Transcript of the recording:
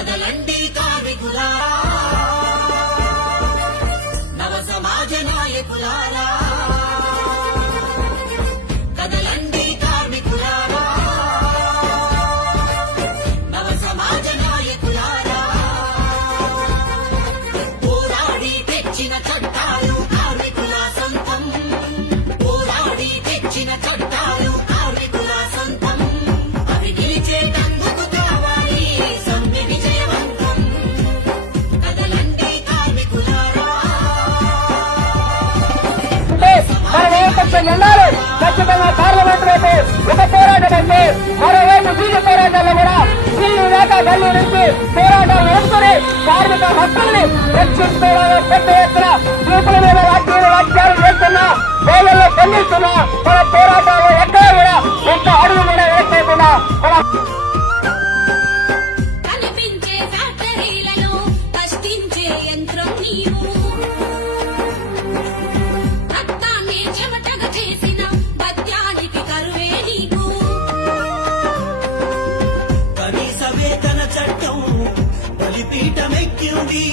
కదలండి కార్మికులారా, నవ సమాజ నాయకులారా, కదలండి కార్మికులారా, నవ సమాజ నాయకులారా. పోరాడి తెచ్చిన చట్టాలు కార్మికుల సొంతం, పోరాడి తెచ్చిన చట్టాలు కార్మికుల సొంతం. అవి నిలిచేటందుకు కావాలి సమ్మె విజయవంతం. కదలండి కార్మికులారా. ఖచ్చితంగా పార్లమెంట్ వైపు ఒక పోరాటం అంటే మరోవైపు బీజేపీ పోరాటాల్లో కూడా ఇల్లు లేక గల్లు నుంచి పోరాటాలు నడుపుకొని కార్మిక హక్కుల్ని రక్షించుకోవడానికి పెద్ద ఎత్తున చూపుల మీద వ్యాఖ్యలు చేస్తున్నా, వేలల్లో ఖండిస్తున్నా. మన పోరాటాలు ఎక్కడ కూడా ఒక్క అడుగు కూడా వేయకుండా మన కనిపించే ఫ్యాక్టరీలను కష్టించే యంత్రం నీవు, రక్తాన్ని చెమటగా చేసిన భత్యానికి కరువే నీకు. కనీస వేతన చట్టం బలిపీఠమెక్కింది,